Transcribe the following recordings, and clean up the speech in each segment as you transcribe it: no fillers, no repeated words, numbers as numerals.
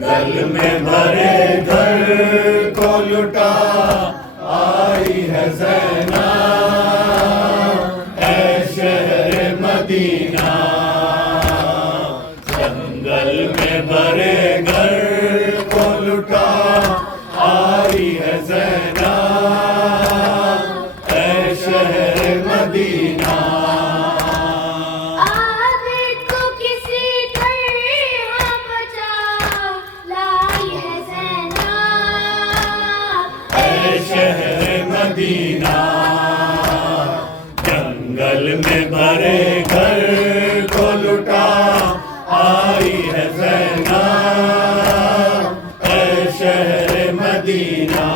جنگل میں بھرے گھر کو لٹا آئی ہے زینب، اے شہر مدینہ۔ جنگل میں بھرے گھر کو لٹا آئی ہے زینب، اے شہر مدینہ۔ شہر مدینہ، جنگل میں بھرے گھر کو لٹا آئی ہے زینب، اے شہر مدینہ۔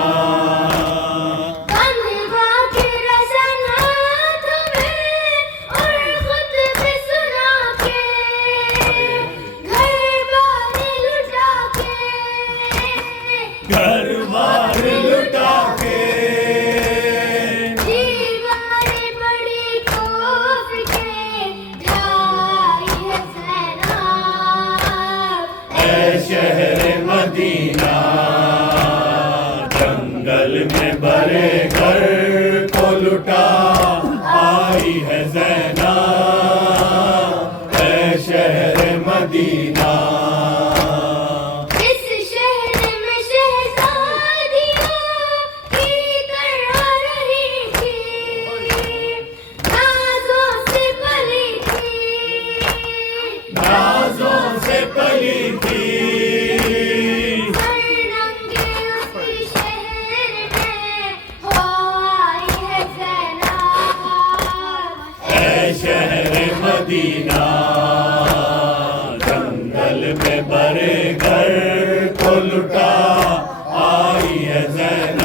گھر بار لٹا کے دیواریں بڑی کفر کے ڈھائی ہے زینب، اے شہر مدینہ۔ جنگل میں بھرے گھر کو لٹا آئی ہے زینب، اے شہر مدینہ۔ نازوں سے پلی تھی، اے شہر مدینہ۔ جنگل میں بھرے گھر کو لٹا آئی ہے زینب،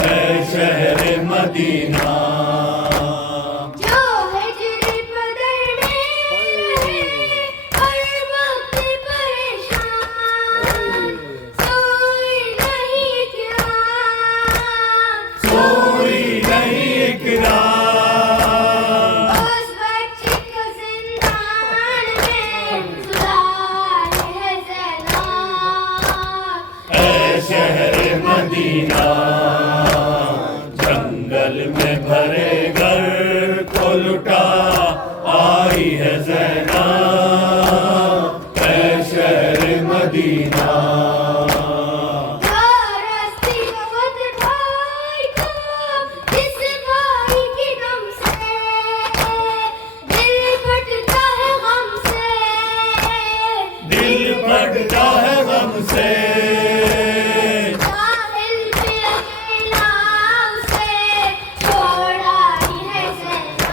اے شہر مدینہ۔ کوئی نہیں اقرار، اس بچے کو زندان میں سلائی ہے زینب، اے شہر مدینہ۔ جنگل میں بھرے گھر کو لٹا آئی ہے زینب، اے شہر مدینہ۔ دل پھٹتا ہے غم سے، ساحل پہ اکیلا اسے چھوڑائی ہے زینب،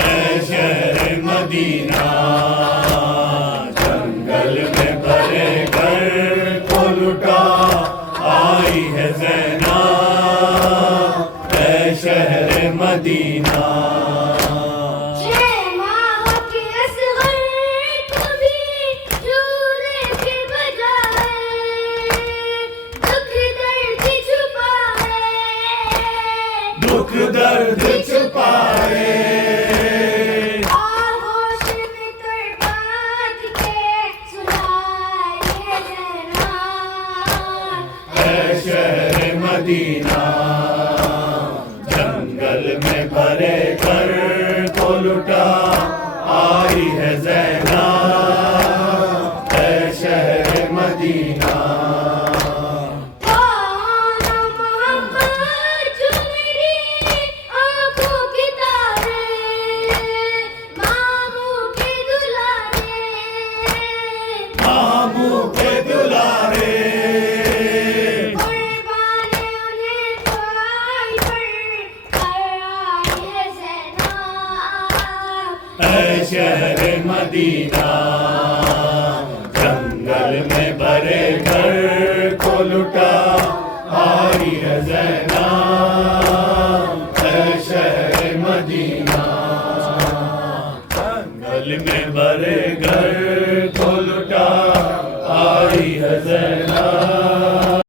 اے شہر مدینہ۔ جنگل میں بھرے گھر کو لٹا آئی ہے زینب، اے شہر مدینہ۔ دکھ درد چھپائے، آغوش میں تڑپاتی کے سلائی ہے زینب، اے شہر مدینہ۔ جنگل میں بھرے گھر کو لٹا آئی ہے زینب، اے شہر مدینہ۔ ماموں کے دلارے، اے شہر مدینہ۔ جنگل میں بھرے گھر کو لٹا آئی ہے زینب،